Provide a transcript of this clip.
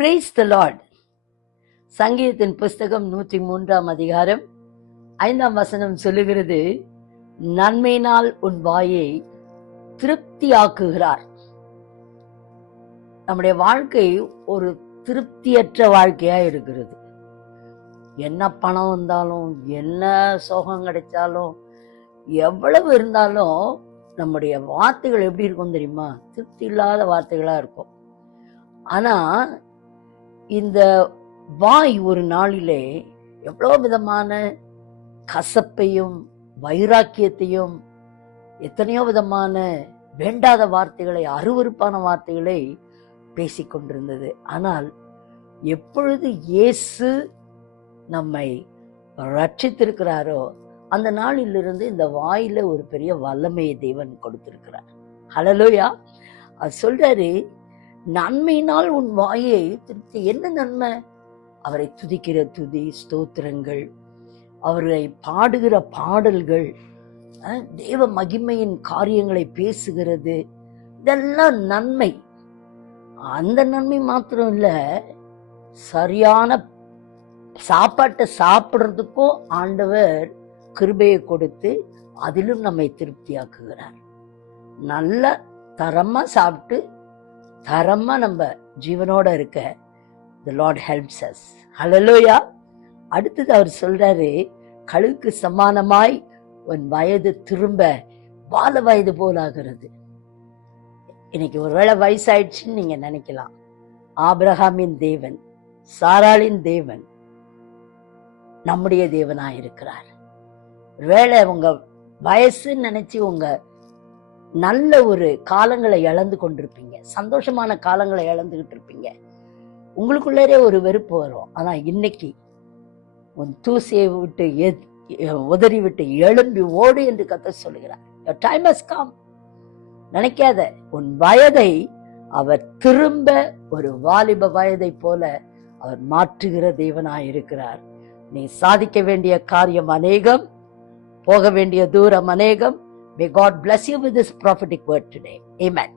Praise the Lord. சங்கீதத்தின் புஸ்தகம் 103 அதிகாரம் 5 சொல்லுகிறது, நன்மையினால் உன் வாயை திருப்தியாக்குகிறார். நம்முடைய வாழ்க்கை ஒரு திருப்தியற்ற வாழ்க்கையா இருக்கிறது. என்ன பணம் வந்தாலும், என்ன சோகம் கிடைச்சாலும், எவ்வளவு இருந்தாலும் நம்முடைய வார்த்தைகள் எப்படி இருக்கும் தெரியுமா? திருப்தி இல்லாத வார்த்தைகளா இருக்கும். ஆனா இந்த வாய் ஒரு நாளிலே எவ்வளோ விதமான கசப்பையும் வைராக்கியத்தையும், எத்தனையோ விதமான வேண்டாத வார்த்தைகளை, அருவருப்பான வார்த்தைகளை பேசிக்கொண்டிருந்தது. ஆனால் எப்பொழுது இயேசு நம்மை ரட்சித்திருக்கிறாரோ அந்த நாளிலிருந்து இந்த வாயில ஒரு பெரிய வல்லமையை தேவன் கொடுத்திருக்கிறார். ஹல்லேலூயா. அது சொல்றாரு, நன்மையினால் உன் வாயை திருப்தி. என்ன நன்மை? அவரை துதிக்கிற துதி, ஸ்தோத்திரங்கள், அவரை பாடுகிற பாடல்கள், தேவ மகிமையின் காரியங்களை பேசுகிறது, இதெல்லாம் நன்மை. அந்த நன்மை மாத்திரம் இல்ல, சரியான சாப்பாட்டை சாப்பிடுறதுக்கும் ஆண்டவர் கிருபையை கொடுத்து அதிலும் நம்மை திருப்தியாக்குகிறார். நல்ல தரமா சாப்பிட்டு தரமா நம்ம ஜீவனோட இருக்க the Lord helps us. ஹல்லேலூயா. அடுத்தது அவர் சொல்றாரு, கழுகுக்கு சமானமாய் உன் வயது திரும்ப பால வயது போல் ஆகிறது. இன்னைக்கு ஒருவேளை வயசாயிடுச்சுன்னு நீங்க நினைக்கலாம். ஆபிரகாமின் தேவன், சாராளின் தேவன் நம்முடைய தேவனாயிருக்கிறார். ஒருவேளை உங்க வயசுன்னு நினைச்சு உங்க நல்ல ஒரு காலங்களை இழந்து கொண்டிருப்பீங்க, சந்தோஷமான காலங்களை இழந்துகிட்டு இருப்பீங்க. உங்களுக்குள்ளே ஒரு வெறுப்பு வரும். ஆனா இன்னைக்கு உன் தூசியை விட்டு உதறி விட்டு எழும்பி ஓடு என்று கர்த்தர் சொல்லுகிறார். Your time has come. நினைக்காத, உன் வயதை அவர் திரும்ப ஒரு வாலிப வயதை போல அவர் மாற்றுகிற தேவனாயிருக்கிறார். நீ சாதிக்க வேண்டிய காரியம் அநேகம், போக வேண்டிய தூரம் அநேகம். May God bless you with this prophetic word today. Amen.